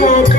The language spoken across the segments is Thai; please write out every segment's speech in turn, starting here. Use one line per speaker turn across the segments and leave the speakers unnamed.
walk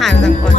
ถ่ายมาสังคน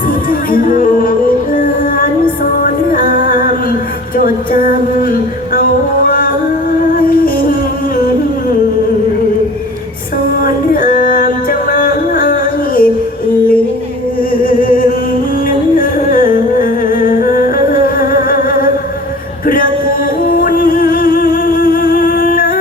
สิทธิ์
หานสอนรามจดจำเอาไว้สอนรามจะมาลืมนะพระคุณนะ